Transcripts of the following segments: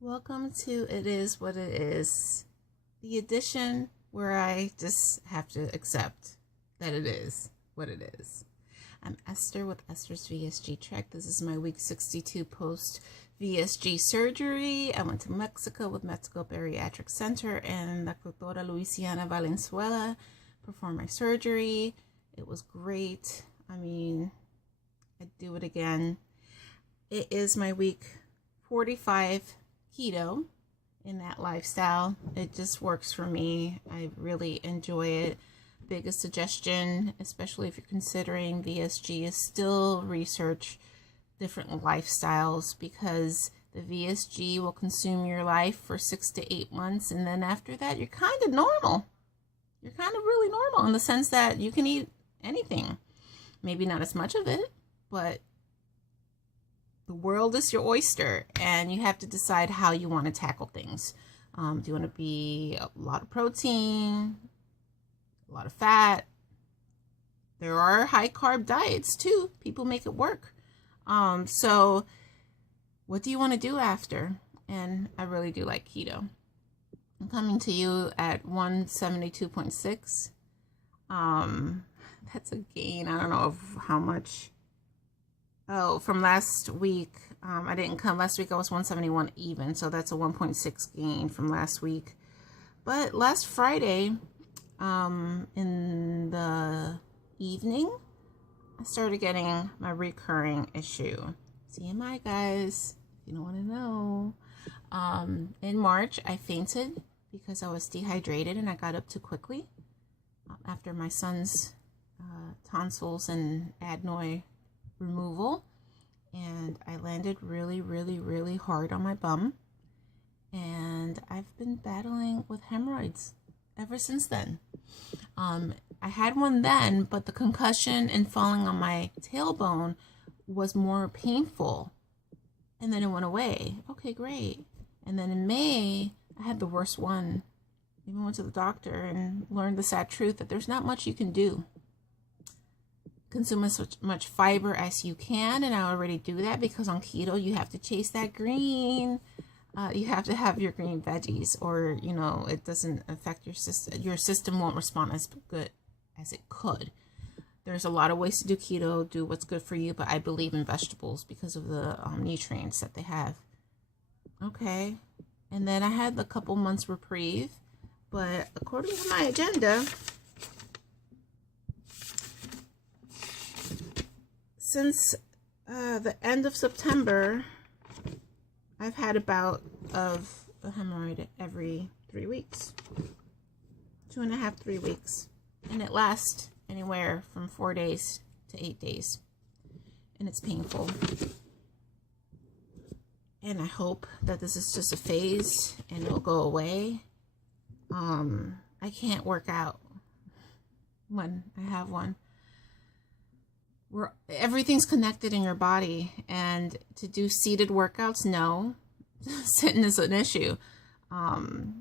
Welcome to It Is What It Is, the edition where I just have to accept that it is what it is. I'm Esther with Esther's VSG Trek. This is my week 62 post VSG surgery. I went to Mexico with Mexico Bariatric Center and La Doctora Luisiana Valenzuela performed my surgery. It was great. I'd do it again. It is my week 45 keto in that lifestyle. It just works for me. I really enjoy it. Biggest suggestion, especially if you're considering VSG, is still research different lifestyles, because the VSG will consume your life for 6 to 8 months, and then after that you're kind of normal. You're kind of really normal in the sense that you can eat anything. Maybe not as much of it, but the world is your oyster, and you have to decide how you want to tackle things. Do you want to be a lot of protein, a lot of fat? There are high carb diets too. People make it work. So what do you want to do after? And I really do like keto. I'm coming to you at 172.6. That's a gain. I don't know of how much. Oh, from last week, I didn't come. Last week I was 171 even, so that's a 1.6 gain from last week. But last Friday, in the evening, I started getting my recurring issue. TMI, guys, if you don't want to know. In March, I fainted because I was dehydrated and I got up too quickly after my son's tonsils and adenoid removal, and I landed really hard on my bum, and I've been battling with hemorrhoids ever since then. I had one then, but the concussion and falling on my tailbone was more painful, and then it went away. Okay, great. And then in May I had the worst one. Even went to the doctor and learned the sad truth that there's not much you can do. Consume as much fiber as you can, and I already do that because on keto you have to chase that green. You have to have your green veggies, or it doesn't affect your system. Your system won't respond as good as it could. There's a lot of ways to do keto. Do what's good for you, but I believe in vegetables because of the nutrients that they have. Okay, and then I had a couple months reprieve, but according to my agenda, since the end of September, I've had a bout of a hemorrhoid every 3 weeks. 2.5, 3 weeks. And it lasts anywhere from 4 days to 8 days. And it's painful. And I hope that this is just a phase and it'll go away. I can't work out when I have one. Everything's connected in your body, and to do seated workouts, no. Sitting is an issue. To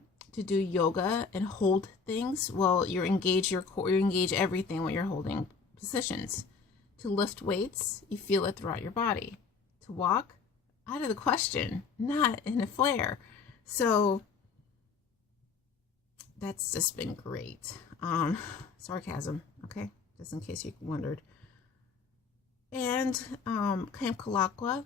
do yoga and hold things, well, you engage your core, you engage everything when you're holding positions. To lift weights, you feel it throughout your body. To walk, out of the question, not in a flare. So that's just been great. Sarcasm, okay, just in case you wondered. And Camp Kalakwa,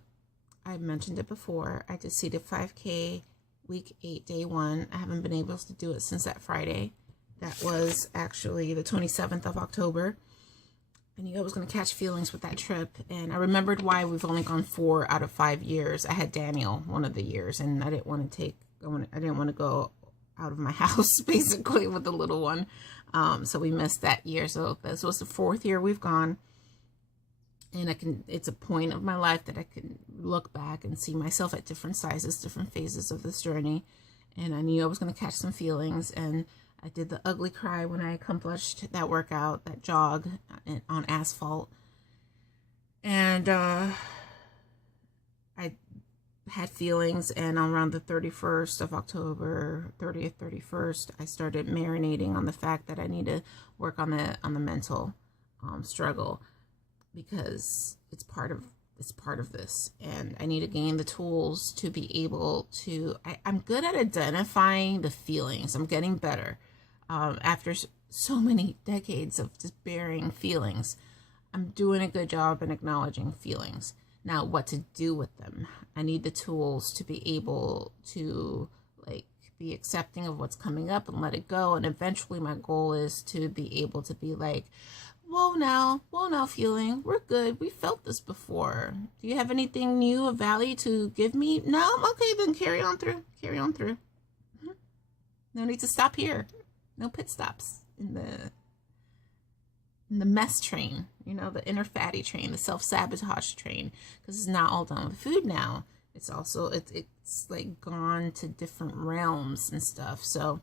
I mentioned it before. I did seated 5K week 8, day 1. I haven't been able to do it since that Friday. That was actually the 27th of October. I knew I was going to catch feelings with that trip, and I remembered why we've only gone 4 out of 5 years. I had Daniel one of the years, and I didn't want to go out of my house basically with the little one. So we missed that year. So this was the 4th year we've gone. And it's a point of my life that I can look back and see myself at different sizes, different phases of this journey. And I knew I was going to catch some feelings. And I did the ugly cry when I accomplished that workout, that jog on asphalt. And I had feelings. And around the 31st of October, 30th, 31st, I started marinating on the fact that I need to work on the mental struggle, because it's part of is part of this, and I need to gain the tools to be able to, I'm good at identifying the feelings. I'm getting better. After so many decades of just bearing feelings, I'm doing a good job in acknowledging feelings. Now, what to do with them? I need the tools to be able to like be accepting of what's coming up and let it go. And eventually my goal is to be able to be like, whoa now feeling, we're good. We felt this before. Do you have anything new of value to give me? No? Okay, then carry on through. No need to stop here. No pit stops in the mess train, the inner fatty train, the self-sabotage train, because it's not all done with food now. It's also, it's like gone to different realms and stuff. So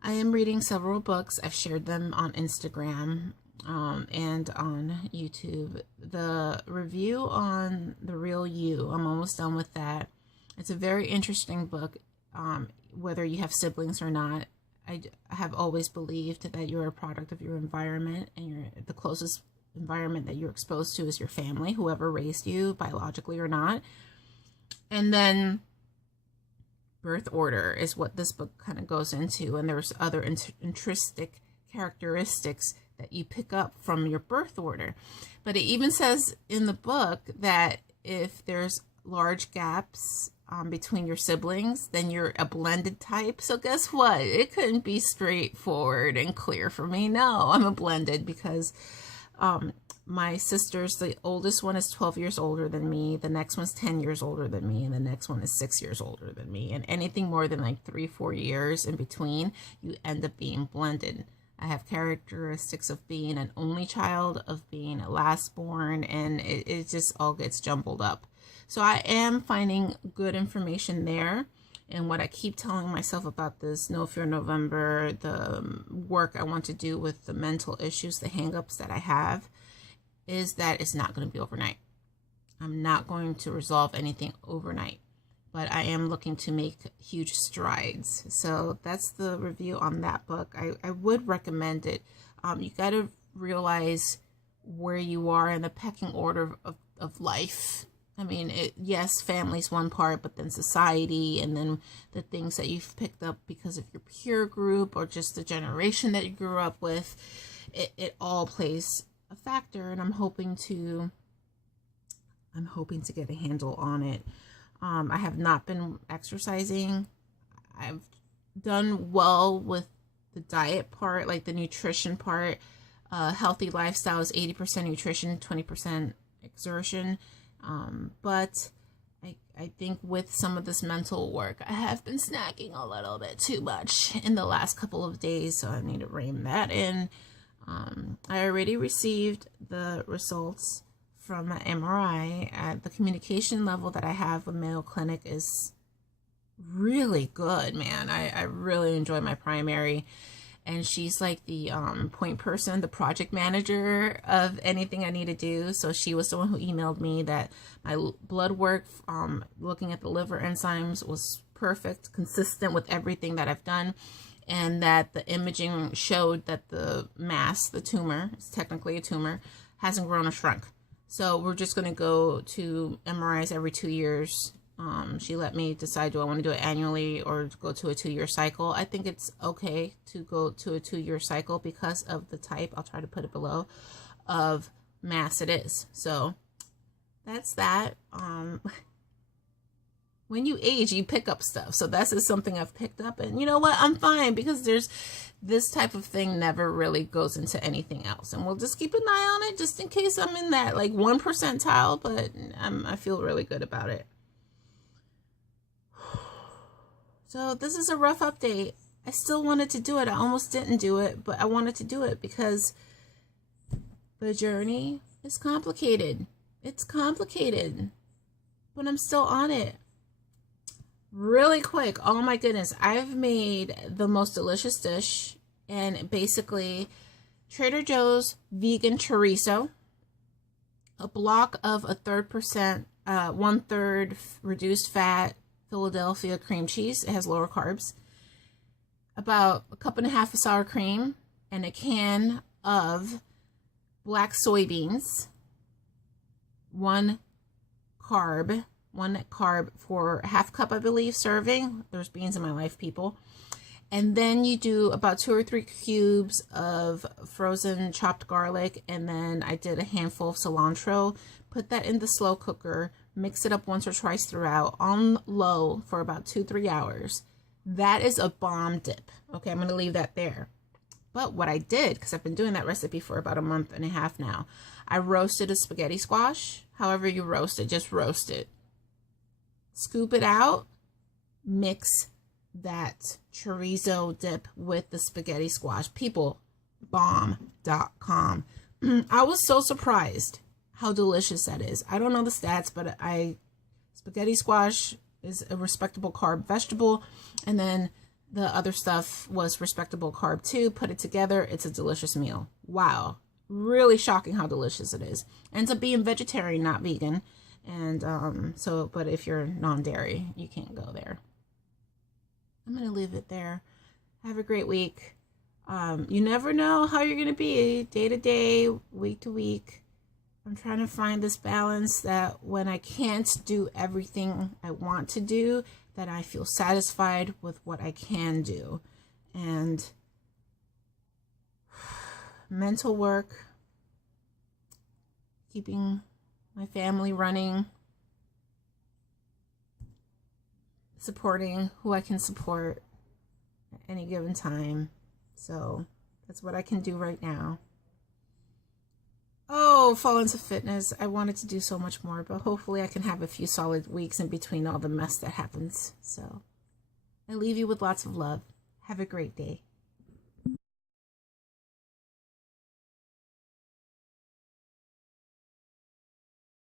I am reading several books. I've shared them on Instagram and on YouTube. The review on The Real You, I'm almost done with that. It's a very interesting book, whether you have siblings or not. I have always believed that you're a product of your environment, and the closest environment that you're exposed to is your family, whoever raised you, biologically or not. And then birth order is what this book kind of goes into, and there's other intrinsic characteristics that you pick up from your birth order. But it even says in the book that if there's large gaps between your siblings, then you're a blended type. So guess what? It couldn't be straightforward and clear for me. No, I'm a blended because my sisters, the oldest one is 12 years older than me, the next one's 10 years older than me, and the next one is 6 years older than me. And anything more than like 3-4 years in between, you end up being blended. I have characteristics of being an only child, of being a last born, and it just all gets jumbled up. So I am finding good information there. And what I keep telling myself about this No Fear November, the work I want to do with the mental issues, the hangups that I have, is that it's not going to be overnight. I'm not going to resolve anything overnight, but I am looking to make huge strides. So that's the review on that book. I would recommend it. You got to realize where you are in the pecking order of life. I mean, yes, family's one part, but then society, and then the things that you've picked up because of your peer group or just the generation that you grew up with, it all plays a factor, and I'm hoping to get a handle on it. I have not been exercising. I've done well with the diet part, like the nutrition part. Healthy lifestyle is 80% nutrition, 20% exertion. But I think with some of this mental work, I have been snacking a little bit too much in the last couple of days, so I need to rein that in. I already received the results from an MRI. The communication level that I have with Mayo Clinic is really good, man. I really enjoy my primary. And she's like the point person, the project manager of anything I need to do. So she was the one who emailed me that my blood work, looking at the liver enzymes, was perfect, consistent with everything that I've done. And that the imaging showed that the mass, the tumor, it's technically a tumor, hasn't grown or shrunk. So we're just going to go to MRIs every 2 years. She let me decide, do I want to do it annually or go to a 2-year cycle? I think it's okay to go to a 2-year cycle because of the type, I'll try to put it below, of mass it is. So that's that. When you age, you pick up stuff. So that's just something I've picked up. And you know what? I'm fine, because there's this type of thing never really goes into anything else. And we'll just keep an eye on it just in case I'm in that like 1 percentile, but I feel really good about it. So this is a rough update. I still wanted to do it. I almost didn't do it, but I wanted to do it because the journey is complicated. It's complicated, but I'm still on it. Really quick, oh my goodness, I've made the most delicious dish, and basically Trader Joe's vegan chorizo, a block of 1/3 reduced fat Philadelphia cream cheese. It has lower carbs, about a 1.5 cups of sour cream, and a can of black soybeans, 1 carb, for a half cup, I believe, serving. There's beans in my life, people. And then you do about 2 or 3 cubes of frozen chopped garlic. And then I did a handful of cilantro. Put that in the slow cooker. Mix it up once or twice throughout on low for about 2-3 hours. That is a bomb dip. Okay, I'm going to leave that there. But what I did, because I've been doing that recipe for about a month and a half now, I roasted a spaghetti squash. However you roast it, just roast it. Scoop it out. Mix that chorizo dip with the spaghetti squash. People, bomb.com. I was so surprised how delicious that is. I don't know the stats, but spaghetti squash is a respectable carb vegetable, and then the other stuff was respectable carb too. Put it together, it's a delicious meal. Wow, really shocking how delicious it is. Ends up being vegetarian, not vegan, and but if you're non-dairy, you can't go there. I'm going to leave it there. Have a great week. You never know how you're going to be day to day, week to week. I'm trying to find this balance that when I can't do everything I want to do, that I feel satisfied with what I can do. And mental work, keeping my family running, supporting who I can support at any given time. So that's what I can do right now. Oh, fall into fitness. I wanted to do so much more, but hopefully I can have a few solid weeks in between all the mess that happens. So I leave you with lots of love. Have a great day.